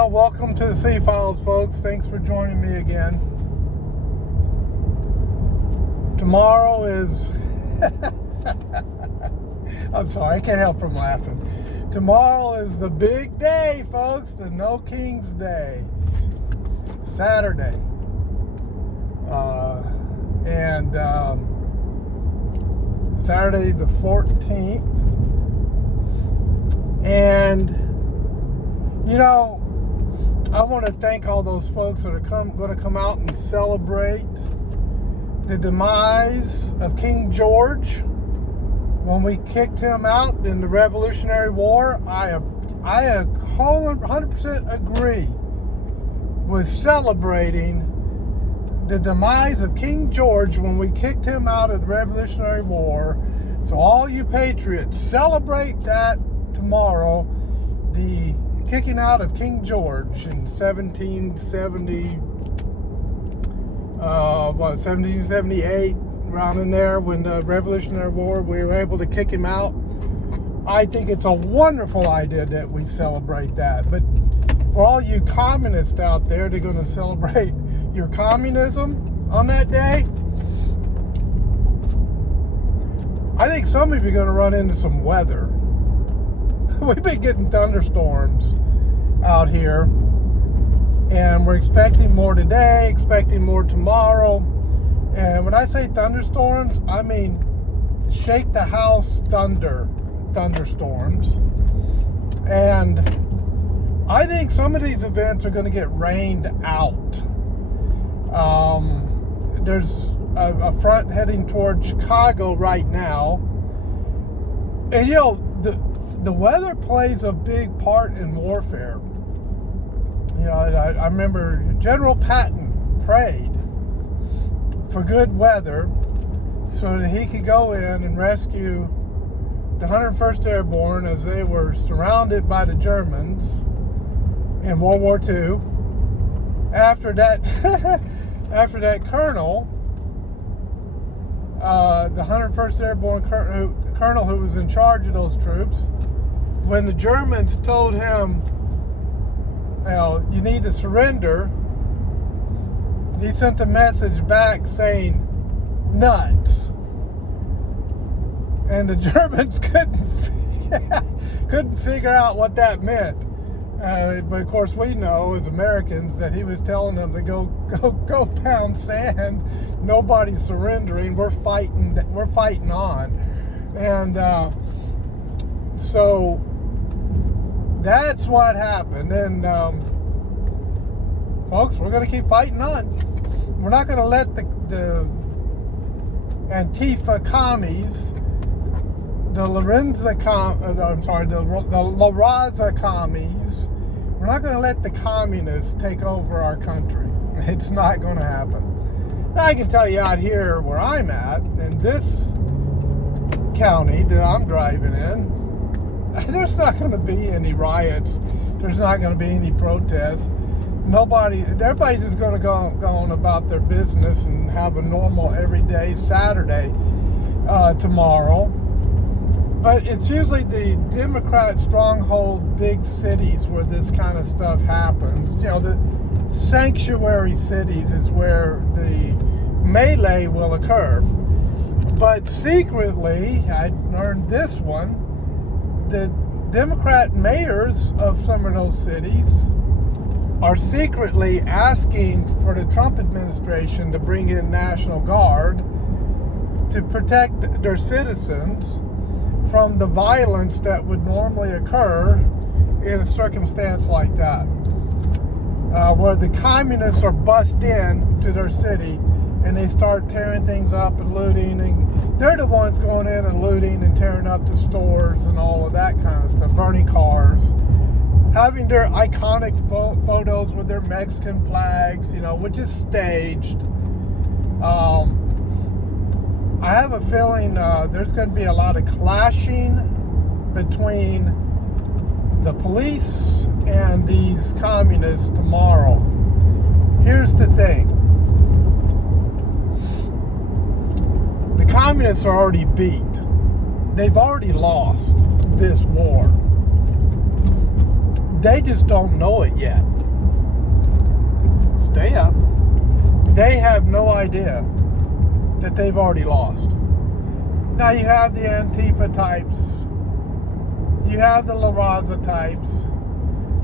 Well, welcome to the Sea Files, folks. Thanks for joining me again. Tomorrow is... I'm sorry, I can't help from laughing. Tomorrow is the big day, folks, the No Kings Day. Saturday. Saturday the 14th. And, you know, I want to thank all those folks that are going to come out and celebrate the demise of King George. When we kicked him out in the Revolutionary War, I 100% agree with celebrating the demise of King George when we kicked him out of the Revolutionary War. So all you patriots, celebrate that tomorrow, the kicking out of King George in 1778, around in there, when the Revolutionary War, we were able to kick him out. I think it's a wonderful idea that we celebrate that. But for all you communists out there, they're going to celebrate your communism on that day. I think some of you are going to run into some weather. We've been getting thunderstorms out here, and we're expecting more today, expecting more tomorrow. And when I say thunderstorms, I mean shake the house thunderstorms. And I think some of these events are going to get rained out. There's a front heading towards Chicago right now, and you know, the weather plays a big part in warfare. You know, I remember General Patton prayed for good weather so that he could go in and rescue the 101st Airborne as they were surrounded by the Germans in World War II. After that, colonel, the 101st Airborne colonel who was in charge of those troops, when the Germans told him, well, you need to surrender, he sent a message back saying, nuts. And the Germans couldn't figure out what that meant. But of course we know as Americans that he was telling them to go pound sand. Nobody's surrendering. We're fighting on. And so that's what happened. And folks, we're going to keep fighting on. We're not going to let the Antifa commies, the La Raza commies, we're not going to let the communists take over our country. It's not going to happen. Now, I can tell you out here where I'm at, in this county that I'm driving in, there's not going to be any riots. There's not going to be any protests. Everybody's just going to go on about their business and have a normal everyday Saturday tomorrow. But it's usually the Democrat stronghold big cities where this kind of stuff happens. You know, the sanctuary cities is where the melee will occur. But secretly, I learned this one, the Democrat mayors of some of those cities are secretly asking for the Trump administration to bring in National Guard to protect their citizens from the violence that would normally occur in a circumstance like that, where the communists are bust in to their city and they start tearing things up and looting, and they're the ones going in and looting and tearing up the stores and all of that kind of stuff, burning cars, having their iconic photos with their Mexican flags, you know, which is staged. I have a feeling there's going to be a lot of clashing between the police and these communists tomorrow. Here's the thing. The communists are already beat. They've already lost this war. They just don't know it yet. Stay up. They have no idea that they've already lost. Now you have the Antifa types, you have the La Raza types,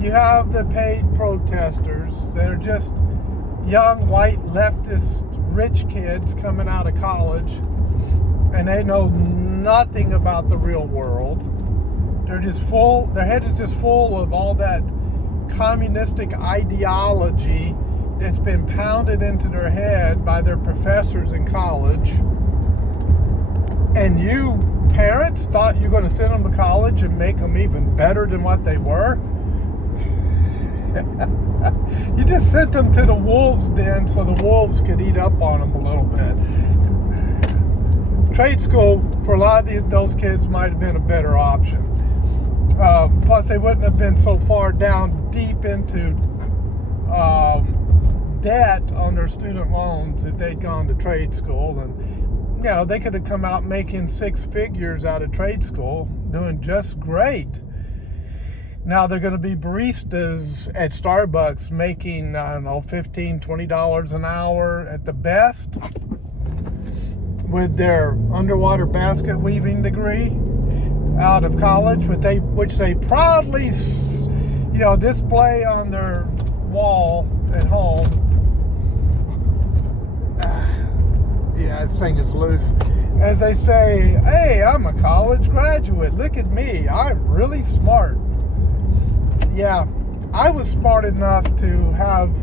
you have the paid protesters that are just young, white, leftist, rich kids coming out of college, and they know nothing about the real world. They're just full, their head is just full of all that communistic ideology that's been pounded into their head by their professors in college. And you parents thought you were going to send them to college and make them even better than what they were? You just sent them to the wolves' den so the wolves could eat up on them a little bit. Trade school, for a lot of those kids, might have been a better option. Plus, they wouldn't have been so far down deep into debt on their student loans if they'd gone to trade school. And, you know, they could have come out making six figures out of trade school, doing just great. Now they're going to be baristas at Starbucks making, I don't know, $15, $20 an hour at the best with their underwater basket weaving degree out of college, which they proudly, you know, display on their wall at home. Yeah, this thing is loose. As they say, hey, I'm a college graduate. Look at me. I'm really smart. Yeah, I was smart enough to have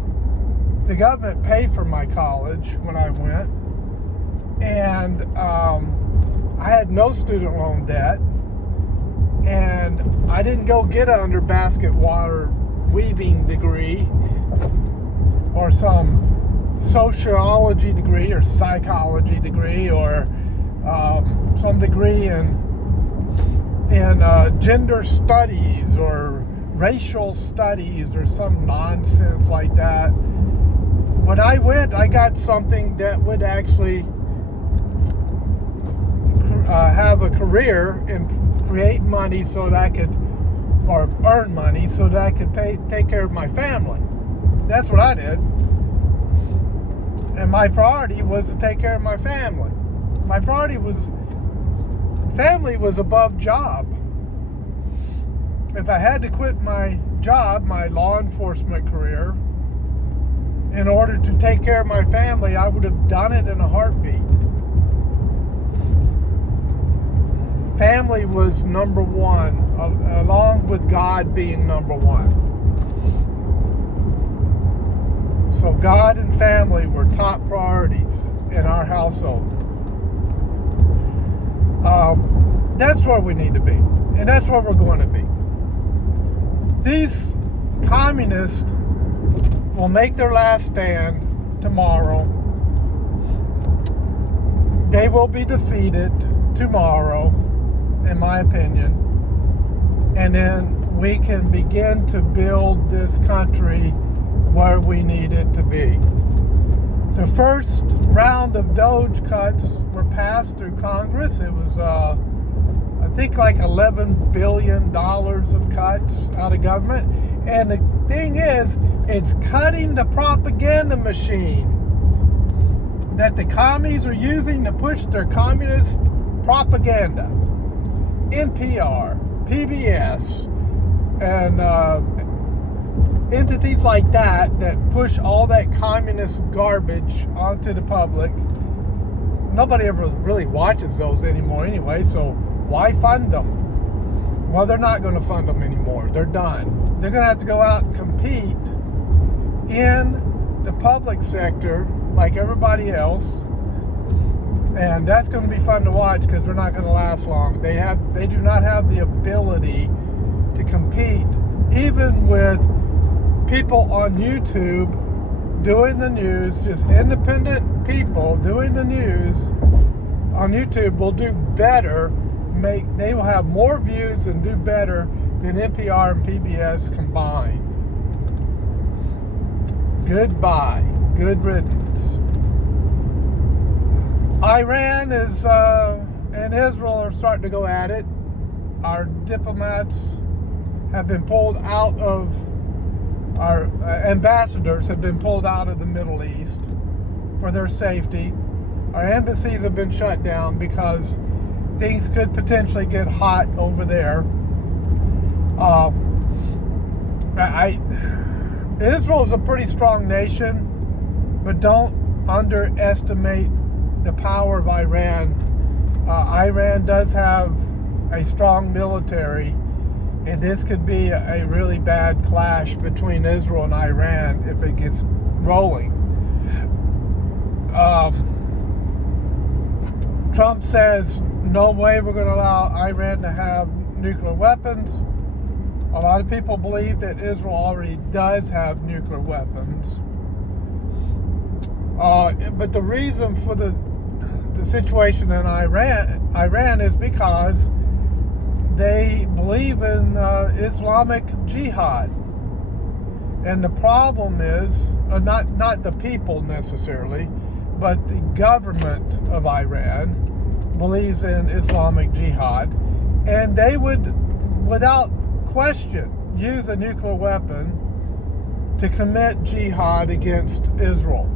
the government pay for my college when I went. And I had no student loan debt. And I didn't go get an under basket water weaving degree or some sociology degree or psychology degree or some degree in gender studies or racial studies or some nonsense like that. When I went, I got something that would actually have a career and create money so that I could, or earn money so that I could take care of my family. That's what I did. And my priority was to take care of my family. My priority was, family was above job. If I had to quit my job, my law enforcement career, in order to take care of my family, I would have done it in a heartbeat. Family was number one, along with God being number one. So God and family were top priorities in our household. That's where we need to be, and that's where we're going to be. These communists will make their last stand tomorrow. They will be defeated tomorrow, in my opinion. And then we can begin to build this country where we need it to be. The first round of Doge cuts were passed through Congress. It was, I think, like $11 billion of cuts out of government. And the thing is, it's cutting the propaganda machine that the commies are using to push their communist propaganda. NPR, PBS, and entities like that push all that communist garbage onto the public. Nobody ever really watches those anymore anyway, so why fund them? Well, they're not going to fund them anymore. They're done. They're going to have to go out and compete in the public sector like everybody else. And that's going to be fun to watch because they're not going to last long. They do not have the ability to compete, even with people on YouTube doing the news. Just independent people doing the news on YouTube will do better. They will have more views and do better than NPR and PBS combined. Goodbye. Good riddance. Iran is and Israel are starting to go at it. Our diplomats have been pulled out of, our ambassadors have been pulled out of the Middle East for their safety. Our embassies have been shut down because things could potentially get hot over there. Israel's a pretty strong nation, but don't underestimate the power of Iran. Iran does have a strong military, and this could be a really bad clash between Israel and Iran if it gets rolling. Trump says, no way we're going to allow Iran to have nuclear weapons. A lot of people believe that Israel already does have nuclear weapons. But the reason for the situation in Iran is because they believe in Islamic Jihad. And the problem is, not the people necessarily, but the government of Iran believes in Islamic Jihad. And they would, without question, use a nuclear weapon to commit jihad against Israel.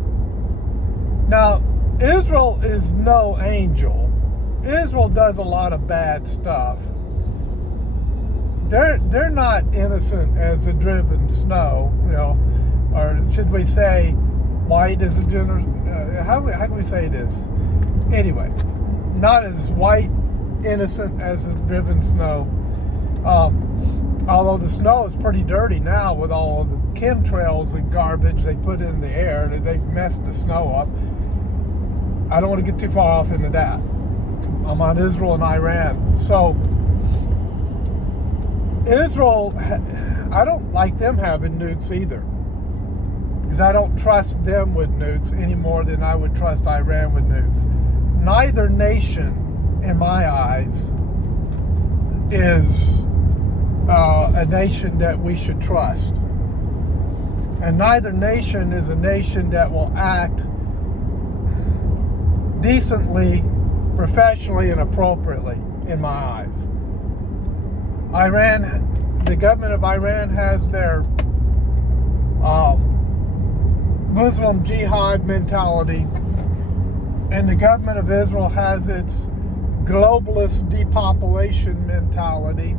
Now, Israel is no angel. Israel does a lot of bad stuff. They're not innocent as the driven snow, or should we say, white as a general. How can we say this? Anyway, not as white, innocent as the driven snow. Although the snow is pretty dirty now with all of the chemtrails and garbage they put in the air, they've messed the snow up. I don't want to get too far off into that. I'm on Israel and Iran. So, Israel, I don't like them having nukes either, because I don't trust them with nukes any more than I would trust Iran with nukes. Neither nation, in my eyes, is a nation that we should trust. And neither nation is a nation that will act decently, professionally, and appropriately, in my eyes. The government of Iran has their Muslim jihad mentality, and the government of Israel has its globalist depopulation mentality.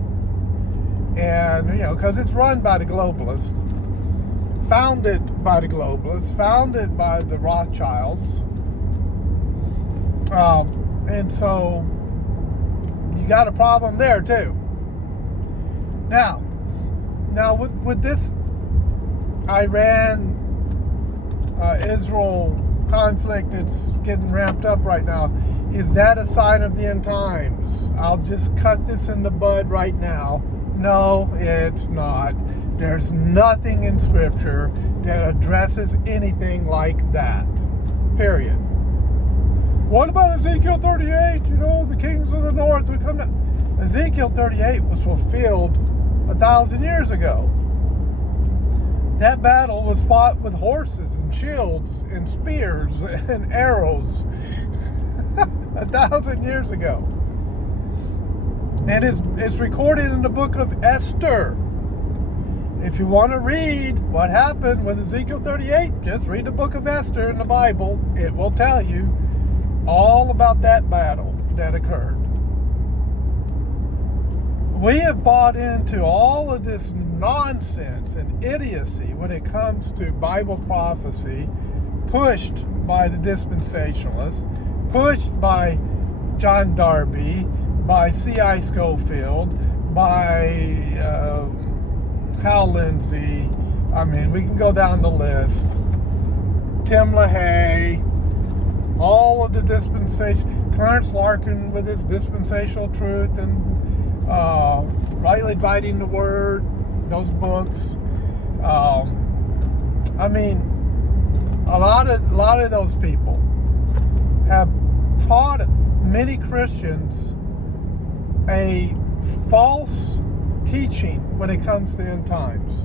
And, because it's run by the globalists, founded by the globalists, founded by the Rothschilds. And so you got a problem there too. Now with this Iran-Israel conflict that's getting ramped up right now, is that a sign of the end times? I'll just cut this in the bud right now. No, it's not. There's nothing in Scripture that addresses anything like that. Period. What about Ezekiel 38? The kings of the north would come down. Ezekiel 38 was fulfilled 1,000 years ago. That battle was fought with horses and shields and spears and arrows 1,000 years ago. And it's recorded in the book of Esther. If you want to read what happened with Ezekiel 38, just read the book of Esther in the Bible. It will tell you all about that battle that occurred. We have bought into all of this nonsense and idiocy when it comes to Bible prophecy, pushed by the dispensationalists, pushed by John Darby, by C.I. Scofield, by Hal Lindsey. I mean, we can go down the list. Tim LaHaye, all of the dispensation, Clarence Larkin with his dispensational truth and rightly dividing the word, those books. I mean, a lot of those people have taught many Christians a false teaching when it comes to end times.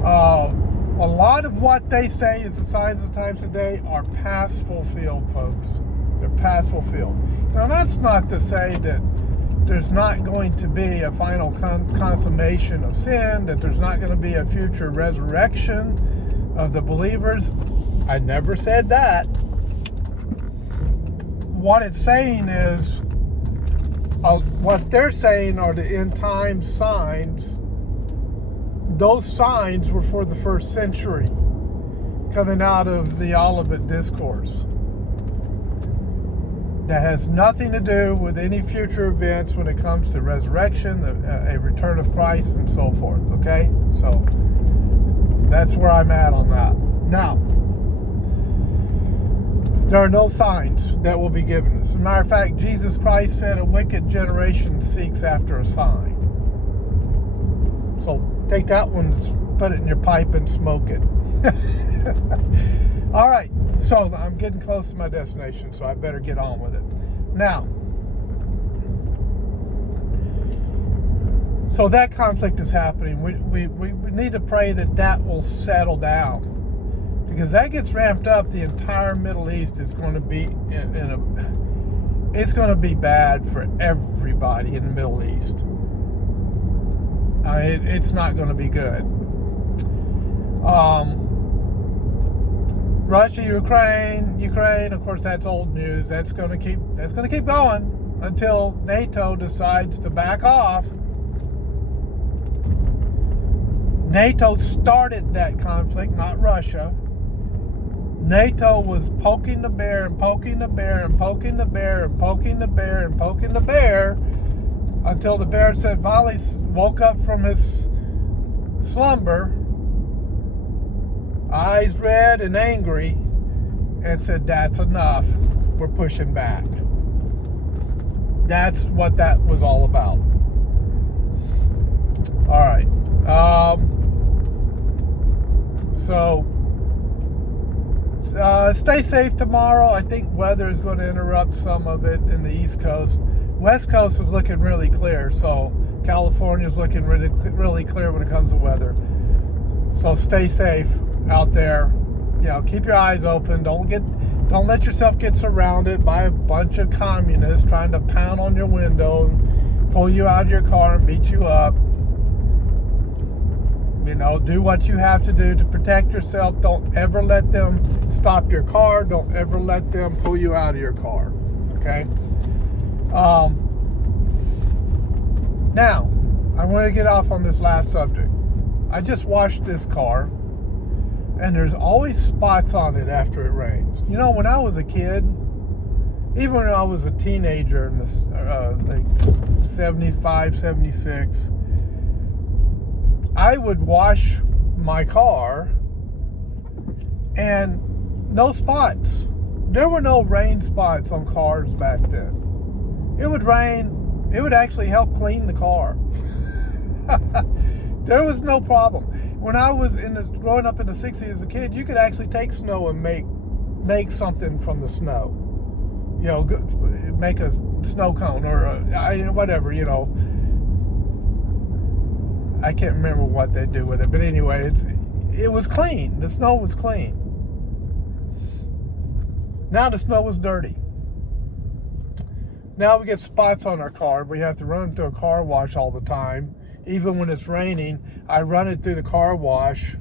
A lot of what they say is the signs of times today are past fulfilled, folks. They're past fulfilled. Now, that's not to say that there's not going to be a final consummation of sin, that there's not going to be a future resurrection of the believers. I never said that. What it's saying is, what they're saying are the end time signs. Those signs were for the first century, coming out of the Olivet Discourse. That has nothing to do with any future events when it comes to resurrection, a return of Christ, and so forth. Okay? So, that's where I'm at on that. Now, there are no signs that will be given us. As a matter of fact, Jesus Christ said a wicked generation seeks after a sign. So, take that one, put it in your pipe and smoke it. All right, so I'm getting close to my destination, so I better get on with it. Now, so that conflict is happening. We need to pray that will settle down, because that gets ramped up. The entire Middle East is going to be it's going to be bad for everybody in the Middle East. It's not going to be good. Russia, Ukraine, of course, that's old news. That's going to keep going until NATO decides to back off. NATO started that conflict, not Russia. NATO was poking the bear and poking the bear and poking the bear and poking the bear and poking the bear until the bear said, finally woke up from his slumber, eyes red and angry, and said, that's enough. We're pushing back. That's what that was all about. All right. Stay safe tomorrow. I think weather is going to interrupt some of it in the East Coast. West Coast was looking really clear, so California's looking really clear when it comes to weather. So stay safe out there. Keep your eyes open. Don't let yourself get surrounded by a bunch of communists trying to pound on your window, and pull you out of your car and beat you up. Do what you have to do to protect yourself. Don't ever let them stop your car. Don't ever let them pull you out of your car. Okay? Now, I want to get off on this last subject. I just washed this car, and there's always spots on it after it rains. When I was a kid, even when I was a teenager in the 75, 76, I would wash my car and no spots. There were no rain spots on cars back then. It would rain, it would actually help clean the car. There was no problem. When I was growing up in the 60s as a kid, you could actually take snow and make something from the snow. Make a snow cone or whatever, I can't remember what they do with it, but anyway, it was clean. The snow was clean. Now the snow was dirty. Now we get spots on our car. We have to run it through a car wash all the time. Even when it's raining, I run it through the car wash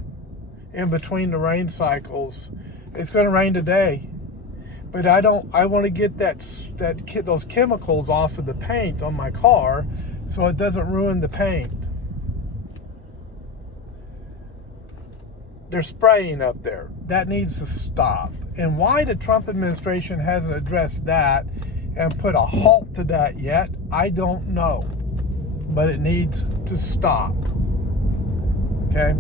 in between the rain cycles. It's going to rain today, but I want to get those chemicals off of the paint on my car so it doesn't ruin the paint. They're spraying up there. That needs to stop. And why the Trump administration hasn't addressed that and put a halt to that yet, I don't know. But it needs to stop. Okay?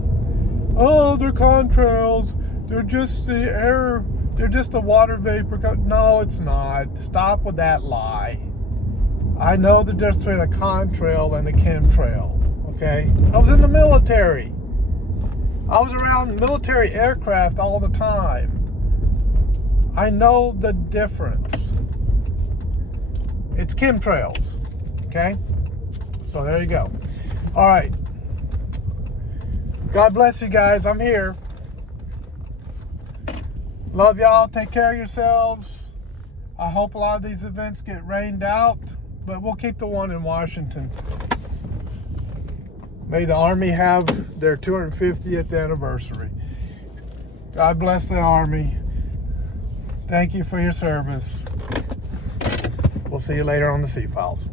Oh, they're contrails. They're just the air. They're just the water vapor. No, it's not. Stop with that lie. I know the difference between a contrail and a chemtrail. Okay? I was in the military. I was around military aircraft all the time. I know the difference. It's chemtrails. Okay? So there you go. All right. God bless you guys. I'm here. Love y'all. Take care of yourselves. I hope a lot of these events get rained out. but we'll keep the one in Washington. May the Army have their 250th anniversary. God bless the Army. Thank you for your service. We'll see you later on the C-Files.